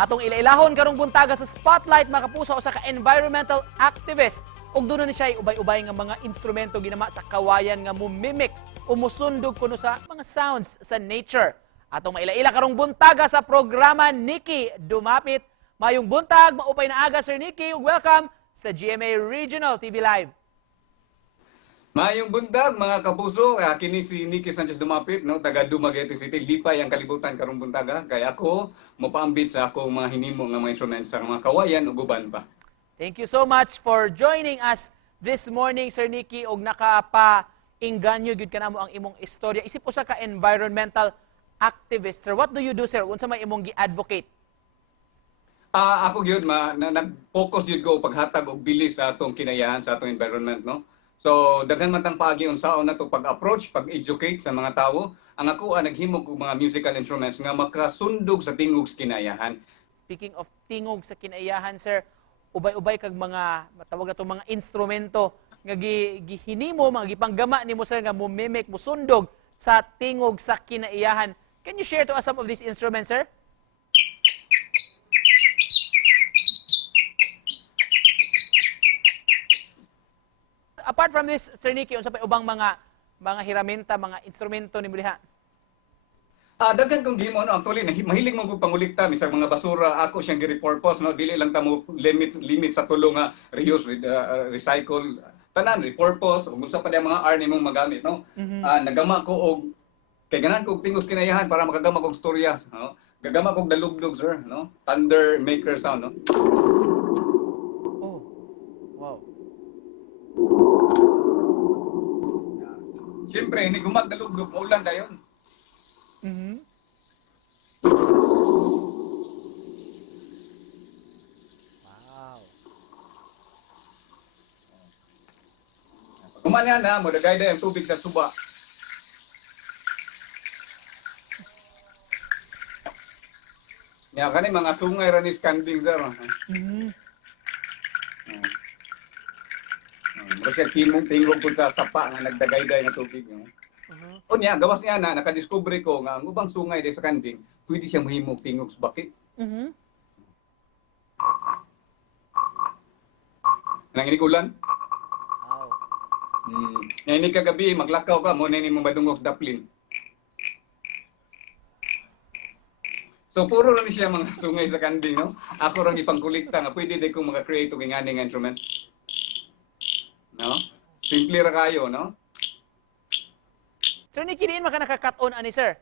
Atong ilailahon karong buntaga sa spotlight mga kapuso sa ka-environmental activist. Ug doon ni siya ubay-ubay nga mga instrumento ginama sa kawayan nga mumimik o musundog kuno sa mga sounds sa nature. Atong mailaila karong buntaga sa programa Nikki Dumapit. Mayong buntag, maupay na aga Sir Nikki, ug welcome sa GMA Regional TV Live. Mayong buntag mga kapuso, kini si Nikki Sanchez Dumapit, no, taga Dumaguete City. Lipay ang kalibutan karong buntaga, kay ako mopaambit sa akong mga hinimo nga mga instruments sa mga kawayan ug uban pa. Thank you so much for joining us this morning, Sir Nikki, og nakapa-inganyo gyud kanamo ang imong istorya. Isip usa ka environmental activist, sir. What do you do, sir? Unsa may imong gi-advocate? Ako gyud nag-focus gyud ko paghatag og bilis sa atong kinayahan sa atong environment, no. So daghan man tang paagi unsaon na to pag-approach, pag-educate sa mga tawo. Ang ako naghimo og mga musical instruments nga makasundog sa tingog sa kinayahan. Speaking of tingog sa kinayahan, sir, ubay-ubay kag mga matawag na to mga instrumento nga gihinimo, mga gipanggama nimo, sir, nga mumimik, musundog sa tingog sa kinaiyahan. Can you share to us some of these instruments, sir? Apart from this, Sir Nikki, unsa pa ubang mga hiramenta, mga instrumento nimo diha? Daghan kong gimo, no, actually mahilig mo kog pangulikta misag mga basura, ako siyang gi-repurpose, no, dili lang ta mo limit sa tulo nga reuse, recycle, tanan repurpose ug unsa pa di mga R nimong magamit, no. Nagama ko og kay ganan kog tingos kinayahan para makagama kog storya, no. Gagama kog dalugdog, sir, no. Thunder maker sound, no. Oh. Wow. Siyempre, hindi gumagdalugdog, maulan dayon. Wow. Kumanya na, mo dagay ang tubig sa suba. Nya kani mga sungay ra ni skanding, sir. Kasi tingog ko sa sapa nga nagdagayday nga tubig. Unya, gawas niya na, nakadiscovery ko nga ang ubang sungay di sa kanding, pwede siyang mahimog tingog sa bakit. Nanginig ulan? Wow. Ngayon kagabi, maglakaw ka, muna ni mong madungog sa daplin. So, puro rin siya mga sungay sa kanding, no? Ako rin ipangkulikta nga, pwede din kong maka-create og inganing instrument. No? Simple ra kayo, no? Sir Nikki, diin maka naka-cut-on ani, sir?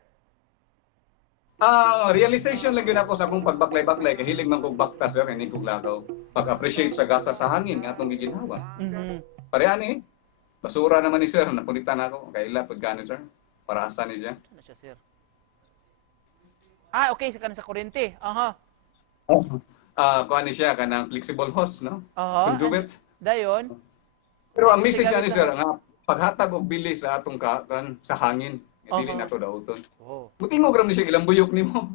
Realization lang yun ako sa akong pagbaklay-baklay. Kahilig man kong bakta, sir, hindi kong lakaw. Pag-appreciate sa gasa sa hangin nga itong giginawa. Parehan eh. Basura naman ni sir, napulitan ako. Kaila, pagkani, sir. Para asa ni siya. Ano siya, sir? Okay, sa kurente. Kuha ni siya, kanang flexible hose, no? Conduit. Dayon. Pero ang message niya ni sir, nga, paghatag og bilis sa atong sa hangin, dili na to dauton. Mutingog ram ni siya ilang buyok nimo.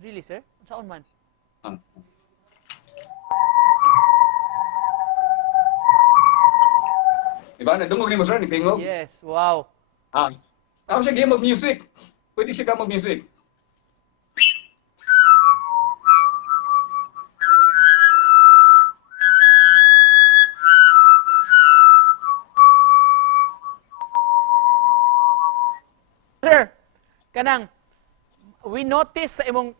Really, sir? Saan man? Diba? Nadungog nimo, sir, ni tingog? Yes, wow. Ako siya game of music. Pwede siya game of music. Sir, kanang we notice sa imong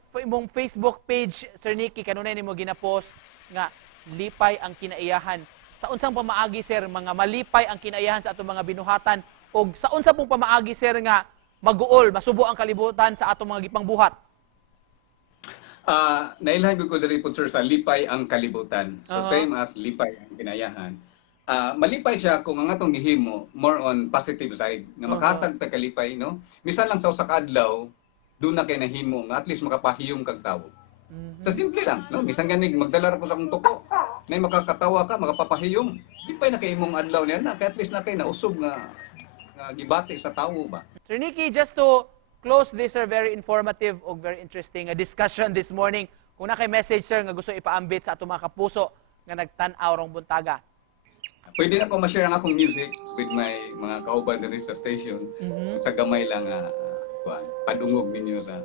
Facebook page, Sir Nikki, kanunay nimo gina-post nga lipay ang kinaiyahan. Sa unsang pamaagi, sir, mga malipay ang kinaiyahan sa atong mga binuhatan o sa unsa pong pamaagi, sir, nga maguol, masubo ang kalibutan sa atong mga gipangbuhat? Nailhan ko diri po, sir, sa lipay ang kalibutan. So same as lipay ang kinayahan. Malipay siya kung ang atong gihimo more on positive side nga makahatag ta kalipay, no. Bisan lang sa usa ka adlaw do na kay nahimo nga at least makapahiyom kag tawo. So simple lang, no. Bisan ganig magdala ra ko sa akong tuko, nay makakatawa ka, makapapahiyom. Lipay na kay imong adlaw niya na kay at least na kay nausog nga gibati sa tawo ba. Sir Nikki, just to close this, sir, very informative o very interesting discussion this morning. Kung na kay message, sir, nga gusto ipaambit sa atong mga kapuso nga nagtan-aw rong buntaga. Pwede na ko ma-share ang akong music with my mga kauban diri sa station. Sa gamay lang padungog ninyo sa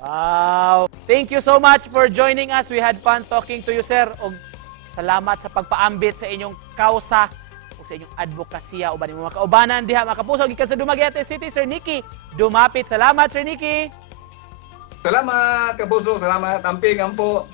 Wow! Thank you so much for joining us. We had fun talking to you, sir. Og salamat sa pagpaambit sa inyong kausa o sa inyong advokasya uban imong mga kaubanan diha mga kapuso gikan sa Dumaguete City, Sir Nicky. Dumapit. Salamat, Sir Nicky. Salamat, kapuso. Salamat. Amping, ampo.